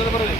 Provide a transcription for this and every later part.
Solo para ti.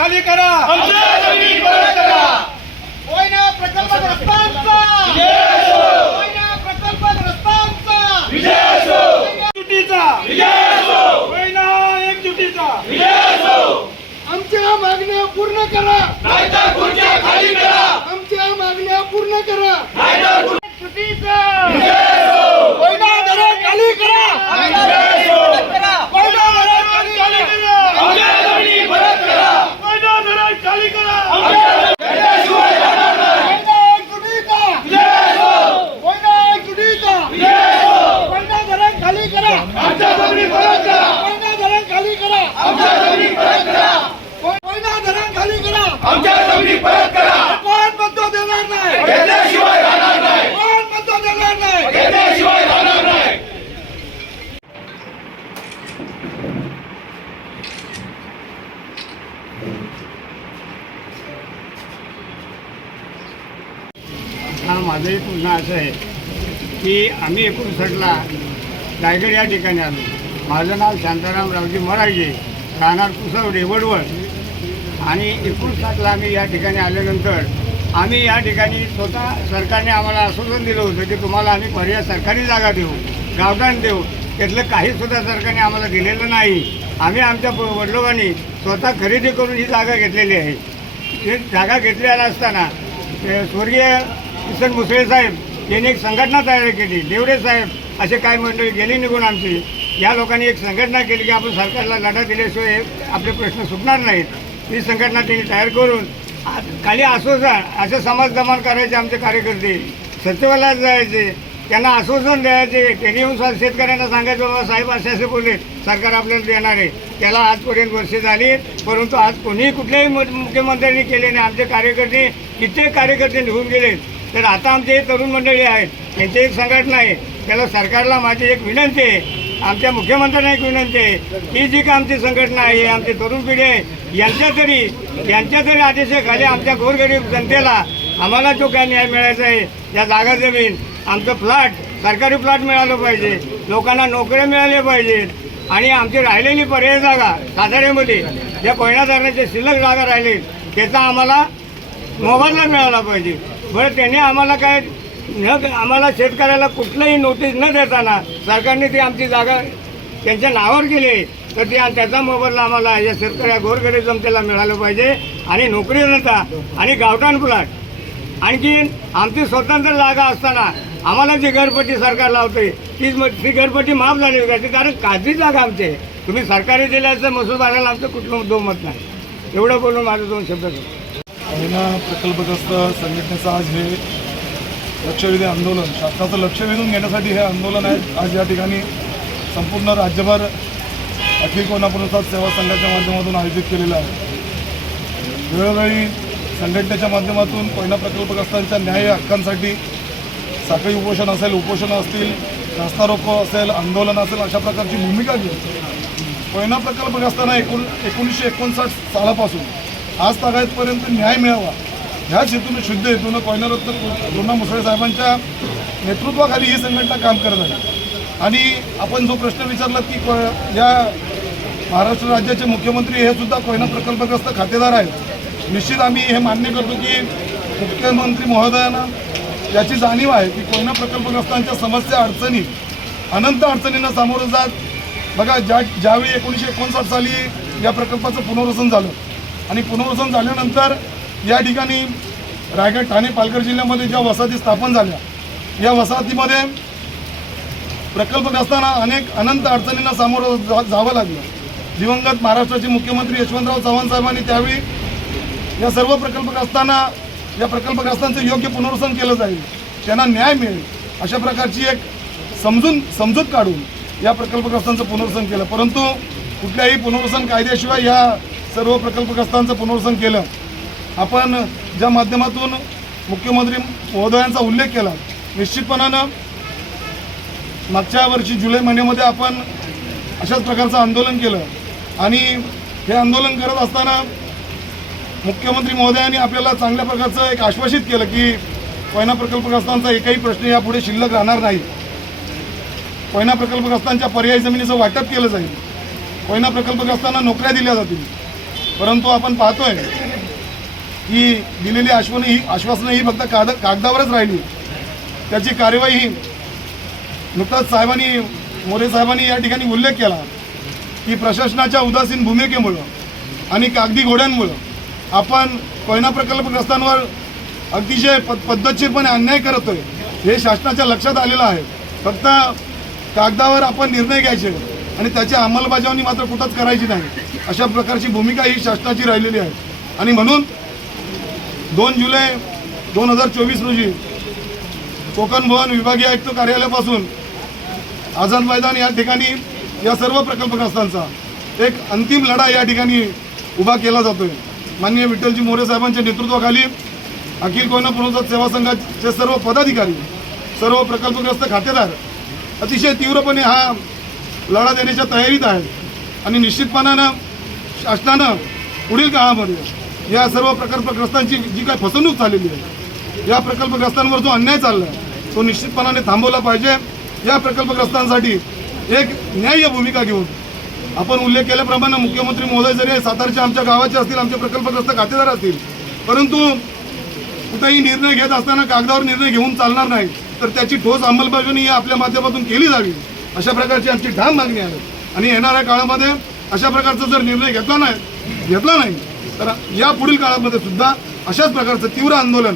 खाली करा. कोयना प्रकल्प प्रकल्प कोयना असो आमच्या मागण्या पूर्ण करा. खाली करा आमच्या मागण्या पूर्ण करा नाहीतर खुर्च्या तुटीचा विजय असो कोयना धरण खाली करा विजय असो कोयना धरण खाली करा आमच्या जमिनी परत करा कोयना धरण खाली करा आमच्या घेतल्याशिवाय राहणार नाही कोयना एक तुटीचा विजय असो कोयना एक तुटीचा विजय असो कोयना धरण खाली करा आमच्या जमिनी परत करा कोयना धरण खाली करा आमच्या जमिनी परत करा कोयना धरण खाली करा आमच्या जमिनी परत करा कोण बंधू देणार नाही घेतल्याशिवाय राहणार नाही कोण बंधू देणार नाही घेतल्याशिवाय राहणार नाही हा माझंही पुन्हा असं आहे की आम्ही एकोणसाठला रायगड या ठिकाणी आलो. माझं नाव शांताराम रावजी मराजे राहणार कुसवडे वडवळ आणि एकोणसाठला आम्ही या ठिकाणी आल्यानंतर आम्ही या ठिकाणी स्वतः सरकारने आम्हाला आश्वासन दिलं होतं की तुम्हाला आम्ही पर्याय सरकारी जागा देऊ गावठाण देऊ. त्यातलं काहीसुद्धा सरकारने आम्हाला दिलेलं नाही. आम्ही आमच्या प- वडिलोबांनी स्वतः खरेदी करून ही जागा घेतलेली आहे. ही जागा घेतलेला असताना स्वर्गीय किसन मुसळे साहेब त्यांनी एक संघटना तयार केली. देवडे साहेब असे काही मंडळी गेली निघून आमची. या लोकांनी एक संघटना केली की आपण सरकारला लढा दिल्याशिवाय आपले प्रश्न सुटणार नाहीत. ही संघटना त्यांनी तयार करून खाली आश्वासन असे समाज दमन करायचे आमचे कार्यकर्ते. सचिवालयात जायचे. त्यांना आश्वासन द्यायचे. त्यांनी येऊन शेतकऱ्यांना सांगायचं बाबा साहेब असे असे बोलले. सरकार आपल्याला देणार आहे. त्याला आजपर्यंत वर्षे झाली परंतु आज कोणीही कुठल्याही मुख्यमंत्र्यांनी केले नाही. आमचे कार्यकर्ते कित्येक कार्यकर्ते निघून गेले तर आता आमचे हे तरुण मंडळी आहेत त्यांची एक संघटना आहे. त्याला सरकारला माझी एक विनंती आहे. आमच्या मुख्यमंत्र्यांना एक विनंती आहे. ही जी का आमची संघटना आहे आमची तरुण पिढी आहे यांच्या तरी यांच्या तरी आदेशाखाली आमच्या गोरगरीब जनतेला आम्हाला जो काय न्याय मिळायचा आहे या जागा जमीन आमचं फ्लॅट सरकारी फ्लॅट मिळालं पाहिजे. लोकांना नोकऱ्या मिळाल्या पाहिजेत. आणि आमची राहिलेली पर्याय जागा साताऱ्यामध्ये ज्या कोयना धरणाचे शिल्लक जागा राहिली त्याचा आम्हाला मोबदला मिळाला पाहिजे. बरं त्याने आम्हाला काय न आम्हाला शेतकऱ्याला कुठलंही नोटीस न देताना सरकारने ती आमची जागा त्यांच्या नावावर केली. तर ते त्याचा मोबदला आम्हाला या शेतकऱ्या गोरगरीब जनतेला मिळालं पाहिजे आणि नोकरी जनता आणि गावठाण प्लॉट आणखीन आमची स्वतंत्र जागा असताना आम्हाला जी घरपट्टी सरकार लावते तीच मग ती घरपट्टी माफ झाली होती. कारण कागदी जागा आमची आहे. तुम्ही सरकारी दिल्याचं महसूल आल्याला आमचं कुठलं दोमत नाही. एवढं बोलून माझं दोन शब्द महिला प्रकल्पग्रस्त संघटनेचं आज हे लक्षवेधी आंदोलन शासनाचं लक्ष वेधून घेण्यासाठी हे आंदोलन आहे. आज या ठिकाणी संपूर्ण राज्यभर अखिल कोयना सेवा संघाच्या माध्यमातून आयोजित केलेलं आहे. वेळोवेळी संघटनेच्या माध्यमातून कोयना प्रकल्पग्रस्तांच्या न्याय हक्कांसाठी साखळी उपोषण असेल उपोषण असतील रस्ता रोको असेल आंदोलन असेल अशा प्रकारची भूमिका घेऊन कोयना प्रकल्पग्रस्तांना एकूण एकोणीसशे एकोणसाठ सालापासून आज तागायतपर्यंत न्याय मिळावा. ह्याच हेतून शुद्ध हेतून कोयना रत्न मुसळे साहेबांच्या नेतृत्वाखाली ही संघटना काम करत आहे. आणि आपण जो प्रश्न विचारला की या महाराष्ट्र राज्याचे मुख्यमंत्री हे सुद्धा कोयना प्रकल्पग्रस्त खातेदार आहेत. निश्चित आम्ही हे मान्य करतो की मुख्यमंत्री महोदयांना याची जाणीव आहे की कोयना प्रकल्पग्रस्तांच्या समस्या अडचणी अनंत अडचणींना सामोरं जात. बघा ज्या ज्यावेळी एकोणीसशे एकोणसाठ साली या प्रकल्पाचं पुनर्वसन झालं आणि पुनर्वसन झाल्यानंतर या ठिकाणी रायगड ठाणे पालघर जिल्ह्यामध्ये ज्या वसाहती स्थापन झाल्या या वसाहतीमध्ये प्रकल्पग्रस्तांना अनेक अनंत अडचणींना सामोरं जा जावं लागलं. दिवंगत महाराष्ट्राचे मुख्यमंत्री यशवंतराव चव्हाण साहेबांनी त्यावेळी या सर्व प्रकल्पग्रस्तांना या प्रकल्पग्रस्तांचं योग्य पुनर्वसन केलं जाईल त्यांना न्याय मिळेल अशा प्रकारची एक समजून समजूत काढून या प्रकल्पग्रस्तांचं पुनर्वसन केलं. परंतु कुठल्याही पुनर्वसन कायद्याशिवाय या सर्व प्रकल्पग्रस्तांचं पुनर्वसन केलं. आपण ज्या माध्यमातून मुख्यमंत्री महोदयांचा उल्लेख केला निश्चितपणानं मागच्या वर्षी जुलै महिन्यामध्ये आपण अशाच प्रकारचं आंदोलन केलं. आणि हे आंदोलन करत असताना मुख्यमंत्री महोदयांनी आपल्याला चांगल्या प्रकारचं एक आश्वासित केलं की कोयना प्रकल्पग्रस्तांचा एकही प्रश्न यापुढे शिल्लक राहणार नाही. कोयना प्रकल्पग्रस्तांच्या पर्यायी जमिनीचं वाटप केलं जाईल. कोयना प्रकल्पग्रस्तांना नोकऱ्या दिल्या जातील. परंतु आपण पाहतोय की दिलेली आश्वासनं ही आश्वासनं ही फक्त कागद कागदावरच राहिली. त्याची कार्यवाही ही नुकताच साहेबांनी मोरे साहेबांनी या ठिकाणी उल्लेख केला की प्रशासनाच्या उदासीन भूमिकेमुळं आणि कागदी घोड्यांमुळं आपण कोयना प्रकल्पग्रस्तांवर अतिशय पद पद्धतशीरपणे अन्याय करतोय हे शासनाच्या लक्षात आलेलं आहे. फक्त कागदावर आपण निर्णय घ्यायचे. आणि त्याची अंमलबजावणी मात्र कुठंच करायची नाही. अशा प्रकारची भूमिका ही शासनाची राहिलेली आहे. आणि म्हणून दोन जुलै दोन हजार चोवीस रोजी कोकण भवन विभागीय आयुक्त कार्यालयापासून आझाद मैदान या ठिकाणी या सर्व प्रकल्पग्रस्तांचा एक अंतिम लढा या ठिकाणी उभा केला जातोय. माननीय विठ्ठलजी मोरे साहेबांच्या नेतृत्वाखाली अखिल कोयना पुनर्वसन सेवा संघाचे सर्व पदाधिकारी सर्व प्रकल्पग्रस्त खातेदार अतिशय तीव्रपणे हा लढा देण्याच्या तयारीत आहेत आणि निश्चितपणानं शासनानं पुढील काळामध्ये या सर्व प्रकल्पग्रस्तांची जी काही फसवणूक झालेली आहे या प्रकल्पग्रस्तांवर जो अन्याय चालला आहे तो निश्चितपणाने थांबवला पाहिजे. या प्रकल्पग्रस्तांसाठी एक न्याय्य भूमिका घेऊन आपण उल्लेख केल्याप्रमाणे मुख्यमंत्री महोदय जरी सातारच्या आमच्या गावाचे असतील आमचे प्रकल्पग्रस्त खातेदार असतील परंतु कुठेही निर्णय घेत असताना कागदावर निर्णय घेऊन चालणार नाही तर त्याची ठोस अंमलबजावणी आपल्या माध्यमातून केली जावी. अशा प्रकारची आमची ठाम मागणी आहे. आणि येणाऱ्या काळामध्ये अशा प्रकारचा जर निर्णय घेतला नाही घेतला नाही तर या पुढील काळामध्ये सुद्धा अशाच प्रकारचं तीव्र आंदोलन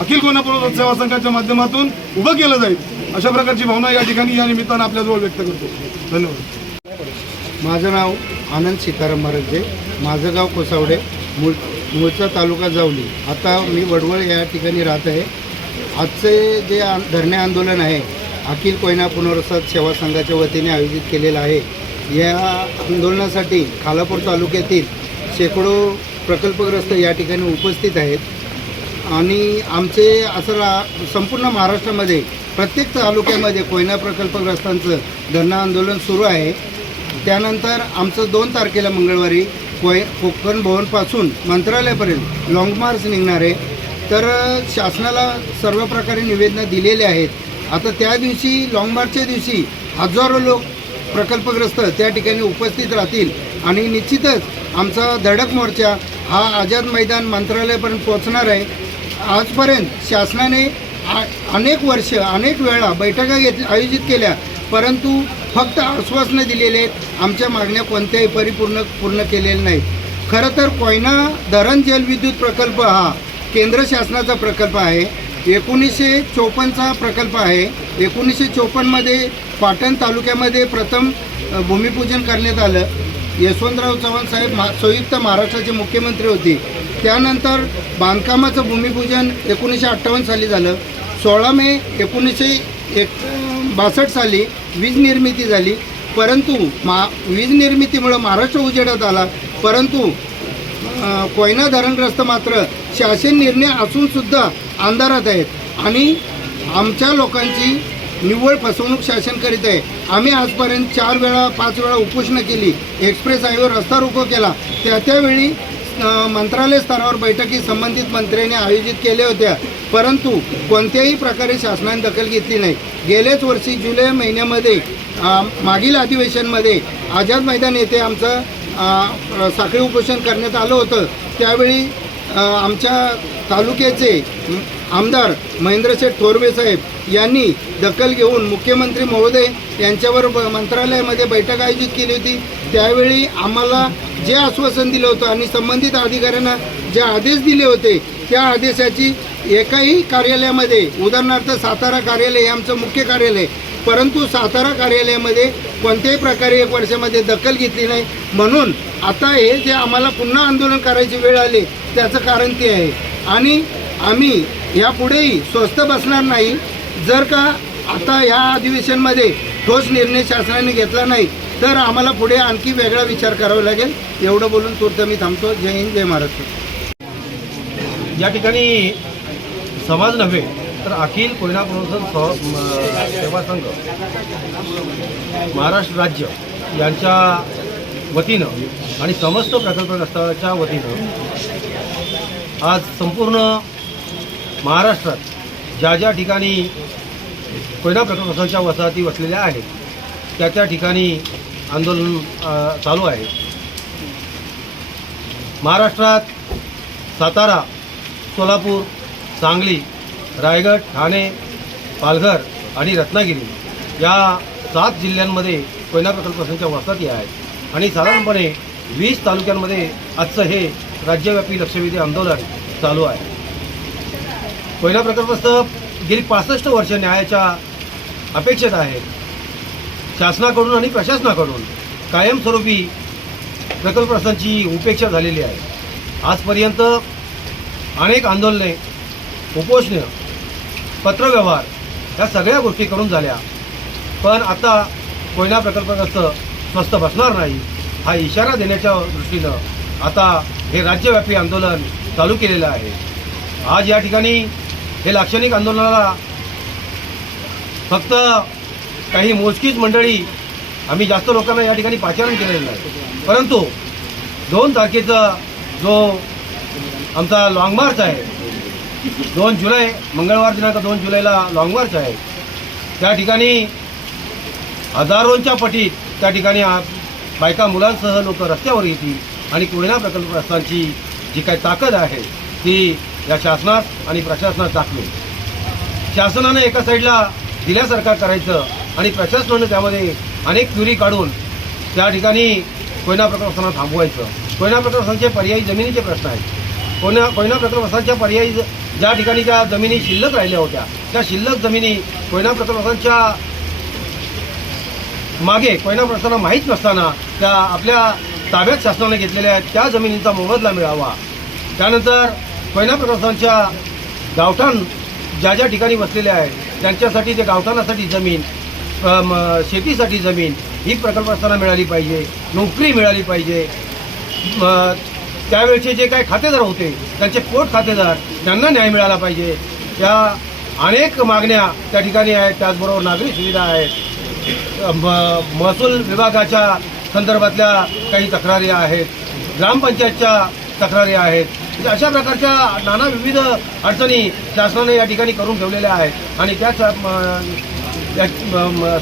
अखिल कोल्हापूर सेवा संघाच्या माध्यमातून उभं केलं जाईल अशा प्रकारची भावना या ठिकाणी या निमित्तानं आपल्याजवळ व्यक्त करतो. धन्यवाद. माझं नाव आनंद सीताराम महाराजे माझं गाव कोसावडे मूळ मूळचा तालुका जावली. आता मी वडवळ या ठिकाणी राहत आहे. आजचे जे आ धरणे आंदोलन आहे अखिल कोयना पुनर्वसन सेवा संघाच्या वतीने आयोजित केलेलं आहे. या आंदोलनासाठी खालापूर तालुक्यातील शेकडो प्रकल्पग्रस्त या ठिकाणी उपस्थित आहेत. आणि आमचे असं रा संपूर्ण महाराष्ट्रामध्ये प्रत्येक तालुक्यामध्ये कोयना प्रकल्पग्रस्तांचं धरणं आंदोलन सुरू आहे. त्यानंतर आमचं दोन तारखेला मंगळवारी कोय कोकण भवनपासून मंत्रालयापर्यंत लाँग मार्च निघणार आहे. तर शासनाला सर्व प्रकारे निवेदनं दिलेले आहेत. आता त्या दिवशी लाँग मार्चच्या दिवशी हजारो लोक प्रकल्पग्रस्त त्या ठिकाणी उपस्थित राहतील. आणि निश्चितच आमचा धडक मोर्चा हा आझाद मैदान मंत्रालयापर्यंत पोहोचणार आहे. आजपर्यंत शासनाने आ- अनेक वर्ष अनेक वेळा बैठका घेत आयोजित केल्या परंतु फक्त आश्वासनं दिलेले आहेत. आमच्या मागण्या कोणत्याही परिपूर्ण पूर्ण केलेल्या नाहीत. खरं तर कोयना धरण जलविद्युत प्रकल्प हा केंद्र शासनाचा प्रकल्प आहे. एकोणीसशे चोपन्नचा प्रकल्प आहे. एकोणीसशे चोपन्नमध्ये पाटण तालुक्यामध्ये प्रथम भूमिपूजन करण्यात आलं. यशवंतराव चव्हाण साहेब मा संयुक्त महाराष्ट्राचे मुख्यमंत्री होते. त्यानंतर बांधकामाचं भूमिपूजन एकोणीसशे अठ्ठावन्न साली झालं. सोळा मे एकोणीसशे एक बासष्ट साली वीज निर्मिती झाली. परंतु मा वीज निर्मितीमुळं महाराष्ट्र उजेडात आला. परंतु कोयना धरणग्रस्त मात्र शासन निर्णय असूनसुद्धा अंधारात आहेत. आणि आमच्या लोकांची निव्वळ फसवणूक शासन करीत आहे. आम्ही आजपर्यंत चार वेळा पाच वेळा उपोषणं केली. एक्सप्रेस हायवेवर रस्ता रोको केला. त्या त्यावेळी मंत्रालय स्तरावर बैठकी संबंधित मंत्र्यांनी आयोजित केल्या होत्या. परंतु कोणत्याही प्रकारे शासनाने दखल घेतली नाही. गेल्याच वर्षी जुलै महिन्यामध्ये मागील अधिवेशनमध्ये आझाद मैदान येथे आमचं साखळी उपोषण करण्यात आलं होतं. त्यावेळी आमच्या तालुक्याचे आमदार महेंद्रशेठ थोरवे साहेब यांनी दखल घेऊन मुख्यमंत्री महोदय यांच्यावर ब- मंत्रालयामध्ये बैठक आयोजित केली होती. त्यावेळी आम्हाला जे आश्वासन दिलं होतं आणि संबंधित अधिकाऱ्यांना जे आदेश दिले होते त्या आदेशाची एकाही कार्यालयामध्ये उदाहरणार्थ सातारा कार्यालय हे आमचं मुख्य कार्यालय परंतु सातारा कार्यालयामध्ये कोणत्याही प्रकारे एक वर्षामध्ये दखल घेतली नाही. म्हणून आता हे जे आम्हाला पुन्हा आंदोलन करायची वेळ आली त्याचं कारण ते आहे. आणि आम्ही यापुढेही स्वस्त बसणार नाही. जर का आता या अधिवेशनमध्ये ठोस निर्णय शासनाने घेतला नाही तर आम्हाला पुढे आणखी वेगळा विचार करावा लागेल. एवढं बोलून तूर्त मी थांबतो. जय हिंद जय महाराष्ट्र. या ठिकाणी समाज नव्हे तर अखिल कोयना प्रदूषण सह म- सेवा संघ महाराष्ट्र राज्य यांच्या वतीनं आणि समस्त प्रकल्पग्रस्ताच्या वतीनं आज संपूर्ण महाराष्ट्रात ज्या ज्या ठिकाणी कोयना प्रकल्पग्रस्तांच्या वसाहती वसलेल्या आहेत त्या त्या ठिकाणी आंदोलन चालू आहे. महाराष्ट्रात सातारा सोलापूर सांगली रायगड ठाणे पालघर आणि रत्नागिरी या सात जिल्ह्यांमध्ये कोयना प्रकल्पाच्या वसाहती आहेत. आणि साधारणपणे वीस तालुक्यांमध्ये आजचं हे राज्यव्यापी लक्षवेधी आंदोलन चालू आहे. कोयना प्रकल्पस्थ गेली पासष्ट वर्ष न्यायाच्या अपेक्षेत आहेत शासनाकडून आणि प्रशासनाकडून कायमस्वरूपी प्रकल्पग्रस्तांची उपेक्षा झालेली आहे. आजपर्यंत अनेक आंदोलने उपोषणं पत्रव्यवहार या सगळ्या गोष्टी करून झाल्या. पण आता कोयना प्रकल्पग्रस्त स्वस्त बसणार नाही हा इशारा देण्याच्या दृष्टीनं आता हे राज्यव्यापी आंदोलन चालू केलेलं आहे. आज या ठिकाणी हे लाक्षणिक आंदोलनाला फक्त काही मोजकीच मंडळी आम्ही जास्त लोकांना या ठिकाणी पाचारण केलेलं नाही. परंतु दोन तारखेचा जो आमचा लाँग मार्च आहे दोन जुलै मंगळवार दिनांक दोन जुलैला लाँग मार्च आहे. त्या ठिकाणी हजारोंच्या पटीत त्या ठिकाणी बायका मुलांसह लोक रस्त्यावर येतील आणि कोयना प्रकल्पग्रस्तांची जी काही ताकद आहे ती या शासनात आणि प्रशासनात दाखवेल शासनानं एका साईडला दिल्यासारखं करायचं आणि प्रशासनानं त्यामध्ये अनेक क्युरी काढून त्या ठिकाणी कोयना प्रकल्पस्थांना थांबवायचं. कोयना प्रकल्पस्थांचे पर्यायी जमिनीचे प्रश्न आहेत. कोयना कोयना प्रकल्पस्थांच्या पर्यायी ज्या ठिकाणी ज्या जमिनी शिल्लक राहिल्या होत्या त्या शिल्लक जमिनी कोयना प्रकल्पांच्या मागे कोयना प्रकल्पांना माहीत नसताना त्या आपल्या ताब्यात शासनाने घेतलेल्या आहेत त्या जमिनींचा मोबदला मिळावा. त्यानंतर कोयना प्रकल्पांच्या गावठाण ज्या ज्या ठिकाणी बसलेल्या आहेत त्यांच्यासाठी ते गावठाणासाठी जमीन म, शेतीसाठी जमीन ही प्रकल्प असताना मिळाली पाहिजे नोकरी मिळाली पाहिजे. त्यावेळचे जे काही खातेदार होते त्यांचे पोट खातेदार त्यांना न्याय मिळाला पाहिजे. या अनेक मागण्या त्या ठिकाणी आहेत त्याचबरोबर नागरी सुविधा आहेत. म- महसूल विभागाच्या संदर्भातल्या काही तक्रारी आहेत ग्रामपंचायतच्या तक्रारी आहेत. म्हणजे अशा प्रकारच्या नाना विविध अडचणी शासनाने या ठिकाणी करून ठेवलेल्या आहेत. आणि त्याच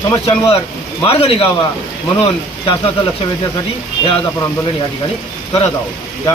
समस्यांवर मार्ग निघावा म्हणून शासनाचं लक्ष वेधण्यासाठी हे आज आपण आंदोलन या ठिकाणी करत आहोत.